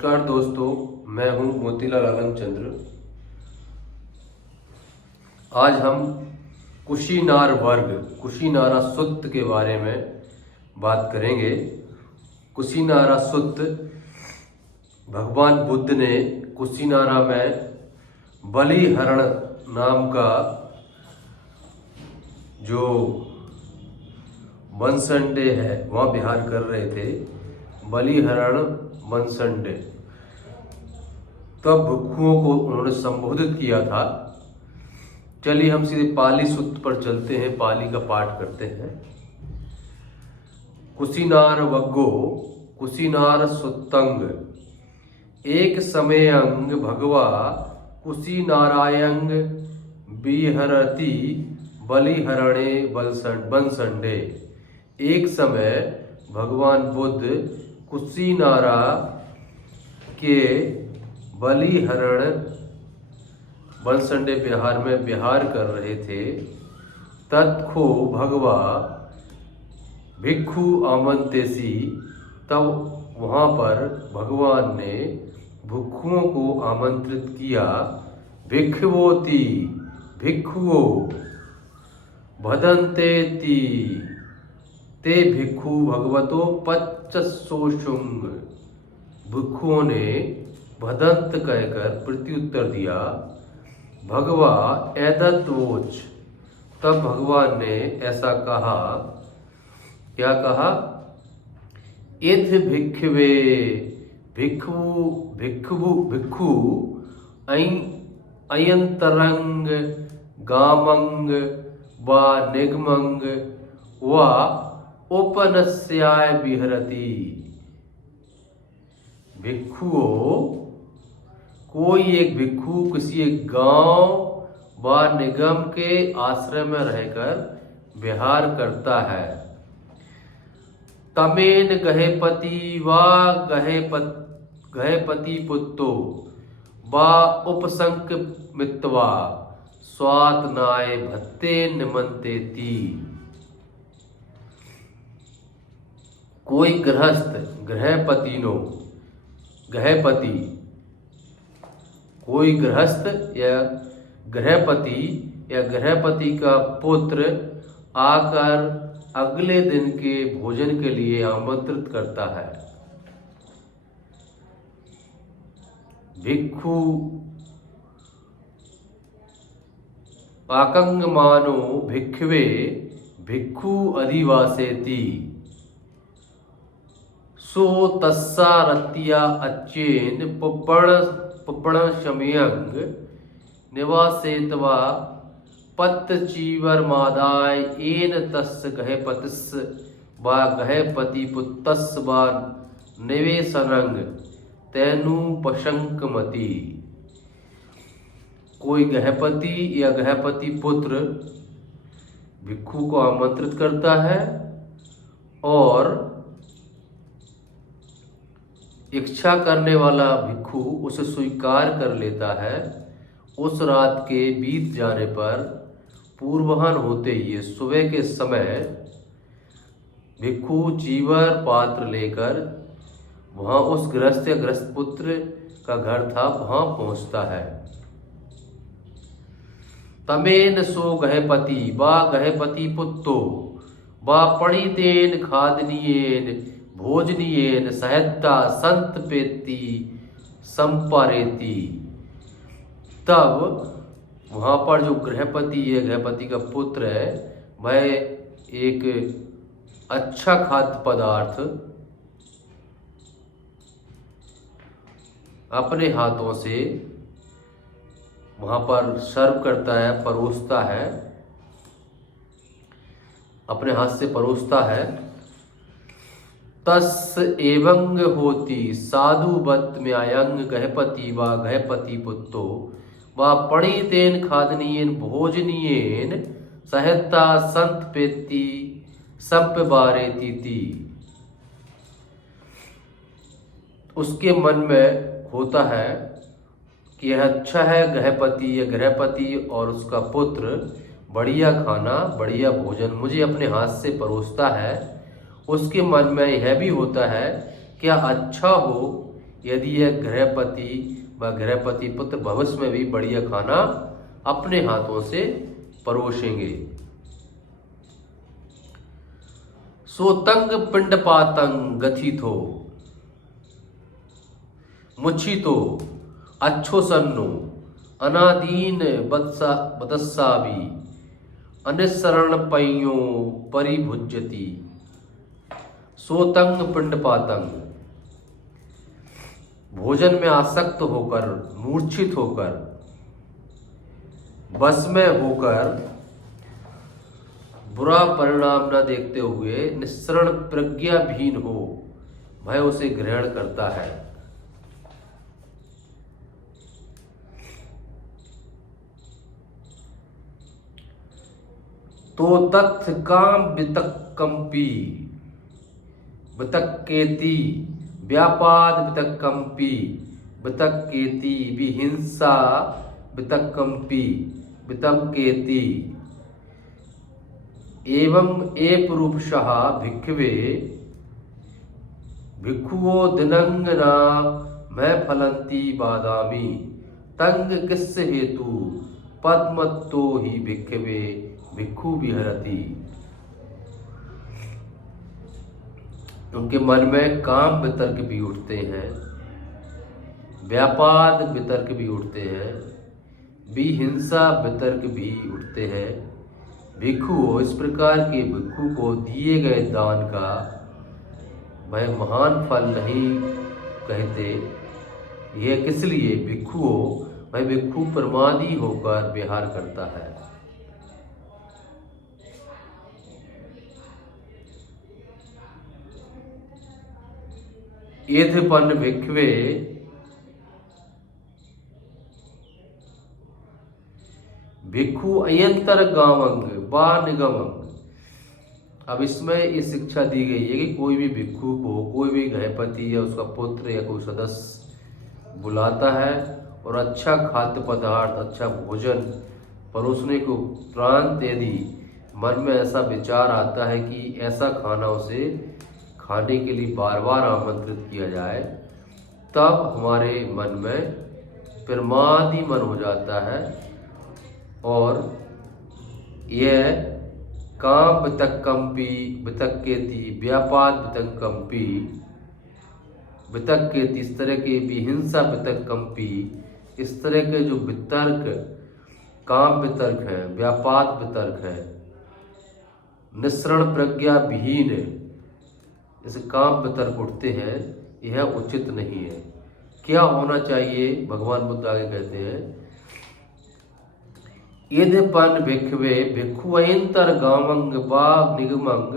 नमस्कार दोस्तों, मैं हूं मोतीलाल आलमचंद्र। आज हम कुशीनार वर्ग कुशीनारा सुत्त के बारे में बात करेंगे। कुशीनारा सुत्त भगवान बुद्ध ने कुशीनारा में बलिहरण नाम का जो बनसंडे है वहाँ विहार कर रहे थे। बलिहरण बनसंडे, तब भिक्षुओं को उन्होंने संबोधित किया था। चलिए हम सीधे पाली सुत्त पर चलते हैं, पाली का पाठ करते हैं। कुशीनार वग्गो कुशीनार सुत्तंग एक समयंग भगवा कुशीनारायंग विहरति बलिहरणे बनसंडे। एक समय भगवान बुद्ध कुशीनारा के बलिहरण बनसंडे बिहार में विहार कर रहे थे। तत्खो भगवा भिक्षु आमंतेसी, तब वहाँ पर भगवान ने भिक्षुओं को आमंत्रित किया। भिक्षुवोति भिक्षुओ भदन्तेति ते भिक्षु भगवतो पच्चसोषुंग। भिक्षुओं ने भदंत कहकर प्रत्युत्तर दिया। भगवा एदत्वोच, तब भगवान ने ऐसा कहा। क्या कहा? इथ भिक्षवे भिक्षु भिक्षु भिक्षु अयंतरंग गामंग व निगमंग व उपनस्याय विहरति। भिक्षुओं, कोई एक भिक्षु किसी एक गांव व निगम के आश्रय में रहकर विहार करता है। तमेन गहेपति व गहेपति पुत्तो व उपसंक मित्वा स्वात्नाय भत्ते निमंतेति। कोई गृहस्थ गृहपतिनो गृहपति, कोई गृहस्थ या गृहपति का पुत्र आकर अगले दिन के भोजन के लिए आमंत्रित करता है। भिक्षु आकंगमानो भिक्षवे भिक्षु अधिवासेति। सो तस्सा रत्या अच्छेन पुपण शमयंग निवासेतवा पत्त चीवर मादाय एन तस् गहेपतिस व गहेपति पुत्तस व निवेशनंग तैनु पशंकमति। कोई गहेपति या गहेपति पुत्र भिक्षु को आमंत्रित करता है और इच्छा करने वाला भिक्षु उसे स्वीकार कर लेता है। उस रात के बीत जाने पर पूर्वाह्न होते ही सुबह के समय भिक्षु चीवर पात्र लेकर वहाँ उस गृहस्थ या गृहस्थ पुत्र का घर था वहाँ पहुँचता है। तमेन सो गहेपति व गहेपति पुत्तो व पणितेन खादनीयेन भोजनीयेन सहत्ता संत पेति संपारेति। तब वहाँ पर जो गृहपति है, गृहपति का पुत्र है, वह एक अच्छा खाद्य पदार्थ अपने हाथों से वहाँ पर सर्व करता है, परोसता है, अपने हाथ से परोसता है। तस् एवं होती साधु बत म्यायंग गहपति व गहपति पुत्तो व पणितेन खादनीयेन भोजनीयेन सहत्ता संत पेति संपबारेति। उसके मन में होता है कि यह अच्छा है, गृहपति या गृहपति और उसका पुत्र बढ़िया खाना बढ़िया भोजन मुझे अपने हाथ से परोसता है। उसके मन में यह भी होता है क्या अच्छा हो यदि यह गृहपति व गृहपति पुत्र भविष्य में भी बढ़िया खाना अपने हाथों से परोसेंगे। सोतंग पिंडपातंग गथितो मुच्छितो अच्छो सन्नो अनादीन बदस्साबी अनिसरण पयो परिभुज्यति। सोतंग पिंडपातंग, भोजन में आसक्त होकर, मूर्छित होकर, बस में होकर, बुरा परिणाम न देखते हुए निस्सरण प्रज्ञाहीन हो भय उसे ग्रहण करता है। तो तत्थ काम वितक्कंपी वितक्केति व्यापाद वितक्कंपि वितक्केति विहिंसा वितक्कंपि वितक्केति। एवं एपरूपशः भिक्खवे भिक्खुओ दिनंगना मैं फलंती बादामी तंग किस हेतु पद्मत्तो ही भिक्खवे भिक्खु विहरति। उनके मन में काम वितर्क भी उठते हैं, व्यापाद वितर्क भी उठते हैं, विहिंसा वितर्क भी उठते हैं। भिक्खु इस प्रकार के भिक्खु को दिए गए दान का वह महान फल नहीं कहते। यह किस लिए? भिक्खु वह भिक्खु प्रमादी होकर विहार करता है। एधपन भिक्खवे भिक्खु अयंतर गावंग बा निगमंग। अब इसमें ये शिक्षा दी गई है कि कोई भी भिक्खु को कोई भी गृहपति या उसका पुत्र या कोई सदस्य बुलाता है और अच्छा खाद्य पदार्थ, अच्छा भोजन परोसने को उपरांत यदि मन में ऐसा विचार आता है कि ऐसा खाना उसे खाने के लिए बार बार आमंत्रित किया जाए, तब हमारे मन में प्रमादी मन हो जाता है और यह काम वितक्कंपी वितक्केति व्यापाद वितक्कंपी वितक्केति, इस तरह के विहिंसा वितक्कंपी, इस तरह के जो वितर्क, काम वितर्क है, व्यापाद वितर्क है, निस्सरण प्रज्ञा विहीन जैसे काम वितर्क उठते हैं, यह उचित नहीं है। क्या होना चाहिए? भगवान बुद्ध आगे कहते हैं, यद्यपन भिक्खवे भिक्खुअंतर गावंग बा निगमंग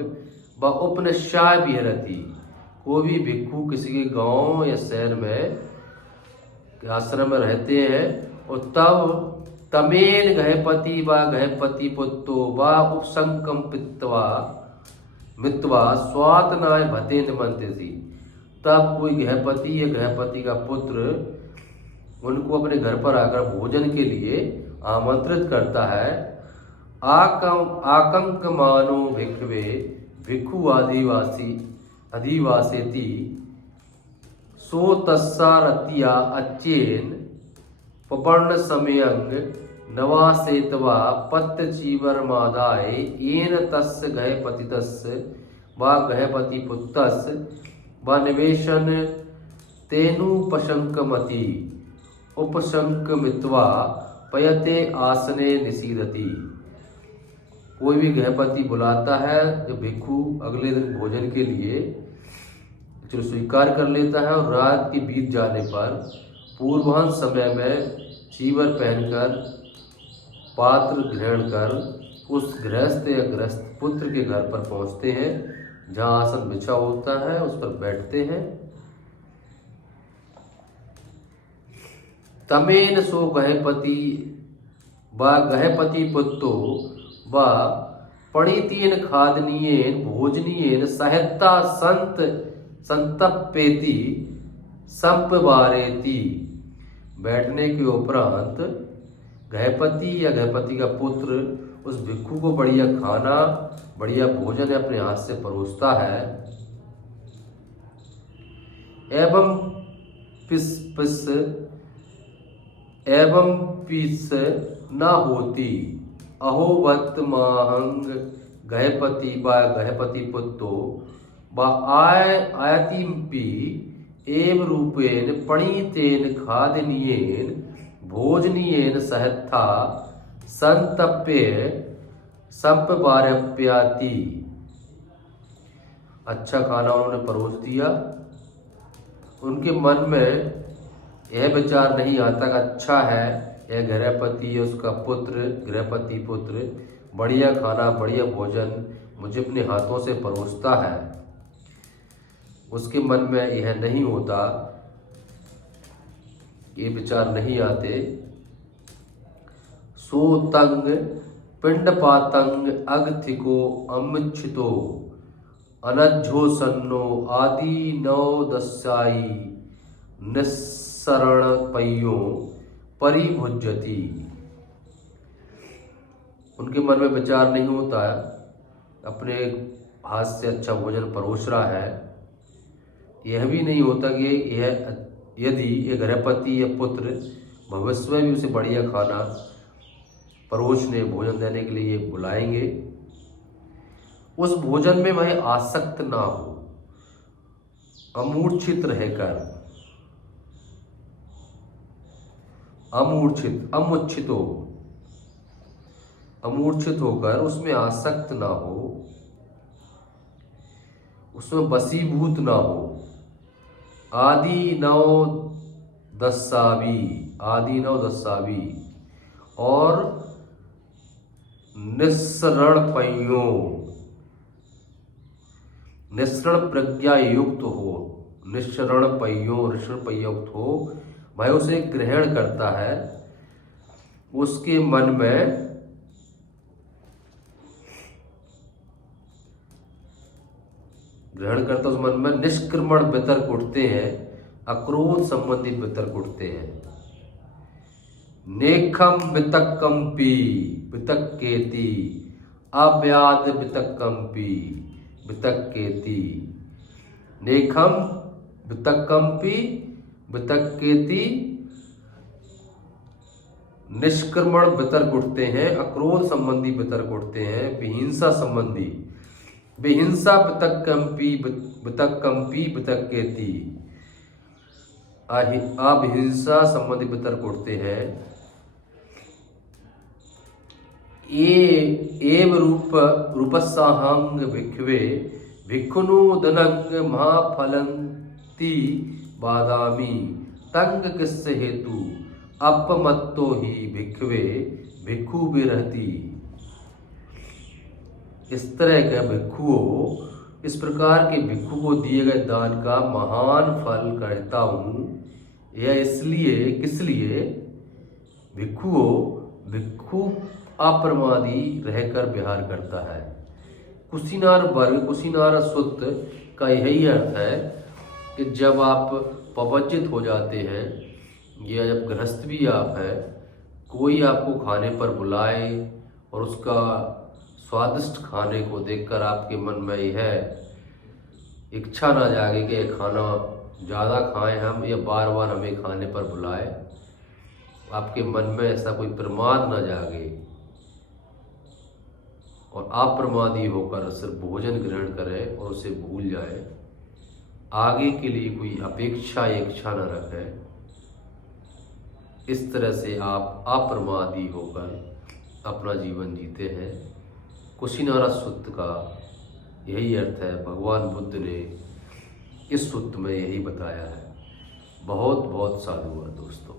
व उपनिषाय विहरति। कोई भी भिक्खु किसी के गांव या शहर में आश्रम में रहते हैं और तब तमेन गृहपति व गृहपति पुत्रो व उपसंकंपित्वा मित्वा स्वातनाय भतेन मंत्यसि। तब कोई गृहपति या गृहपति का पुत्र उनको अपने घर पर आकर भोजन के लिए आमंत्रित करता है। आकंक मानो भिक्खवे भिक्खु अधिवासेति सो तस्सारतिया अच्छेन पपर्ण समयंग नवासेतवा पत्त चीवर मादाय येन तस्य गृहपतितस्य वा गृहपति पुत्रस्य व निवेशन तेनुपशंकमति उपशंकमित्वा पयते आसने निसीदति। कोई भी गृहपति बुलाता है जब भिक्खु अगले दिन भोजन के लिए चलो स्वीकार कर लेता है और रात के बीत जाने पर पूर्वाह्न समय में चीवर पहनकर पात्र ग्रहण कर उस गृहस्थ या गृहस्थ पुत्र के घर पर पहुंचते हैं, जहां आसन बिछा होता है उस पर बैठते हैं। तमेन सो गृहपति व गृहपति पुत्रो व पणितीन खादनीयेन भोजनीयेन सहायता संत संतप्येति संपवारेति। बैठने के उपरांत गृहपति या गृहपति का पुत्र उस भिक्खु को बढ़िया खाना, बढ़िया भोजन अपने हाथ से परोसता है एवं पिस पिस एवं पीस न होती। अहो वत माहंग गहपति व गहपति पुत्रो व आयतिपि एव रूपेण पणितेन खादनीयेन भोजनीयेन सहथा संतप्य संपवार्याति। अच्छा खाना उन्होंने परोस दिया। उनके मन में यह विचार नहीं आता कि अच्छा है यह गृहपति उसका पुत्र गृहपति पुत्र बढ़िया खाना बढ़िया भोजन मुझे अपने हाथों से परोसता है। उसके मन में यह नहीं होता, ये विचार नहीं आते। सोतंग पिंडपातंग अगथिको अमुच्छितो अनज्झो सन्नो आदि नवदस्यायी निस्सरण पयो परिभुज्यति। उनके मन में विचार नहीं होता है, अपने हाथ से अच्छा भोजन परोस रहा है। यह भी नहीं होता कि यह यदि ये गृहपति या पुत्र भविष्य में भी उसे बढ़िया खाना परोसने भोजन देने के लिए बुलाएंगे, उस भोजन में वह आसक्त ना हो, अमूर्छित रहकर अमूर्छित होकर उसमें आसक्त ना हो, उसमें वशीभूत ना हो। आदि नव दस्सावी और निस्सरण प्रज्ञा युक्त हो, निस्सरण प्रयुक्त हो। भाई उसे ग्रहण करता है, उसके मन में ग्रहण करता उस मन में निष्क्रमण वितर्क उठते हैं, अक्रोध संबंधी वितर्क उठते हैं। नेखम वितक्कम्पी वितक्केति अव्याद वितक्कम्पी वितक्केति। नेखम वितक्कम्पी वितक्केति निष्क्रमण वितर्क उठते हैं, अक्रोध संबंधी वितर्क उठते हैं, विहिंसा संबंधी विहिंसा वितक्कम्पी वितक्केति अभिहिंसा संबंधी वितर्क उठते हैं। एव रूपस्साहंग भिक्षवे भिक्षुनुदनंग महाफलंती बादामी तंग किस हेतु अपमत्तो ही भिक्षवे भिक्षु भी रहती। इस तरह का भिक्षुओं, इस प्रकार के भिक्षु को दिए गए दान का महान फल करता हूँ। यह इसलिए किस लिए भिक्षु अप्रमादी रहकर विहार करता है। कुशीनार वर्ग कुशीनार सुत्त का यही अर्थ है कि जब आप पवज्जित हो जाते हैं या जब गृहस्थ भी आप हैं, कोई आपको खाने पर बुलाए और उसका स्वादिष्ट खाने को देखकर आपके मन में यह इच्छा ना जागे कि खाना ज़्यादा खाएं हम या बार बार हमें खाने पर बुलाए, आपके मन में ऐसा कोई प्रमाद ना जागे और अप्रमादी होकर सिर्फ भोजन ग्रहण करें और उसे भूल जाए, आगे के लिए कोई अपेक्षा या इच्छा न रखें। इस तरह से आप अप्रमादी होकर अपना जीवन जीते हैं। कुशीनारा सूत्र का यही अर्थ है। भगवान बुद्ध ने इस सूत्र में यही बताया है। बहुत बहुत साधुवाद दोस्तों।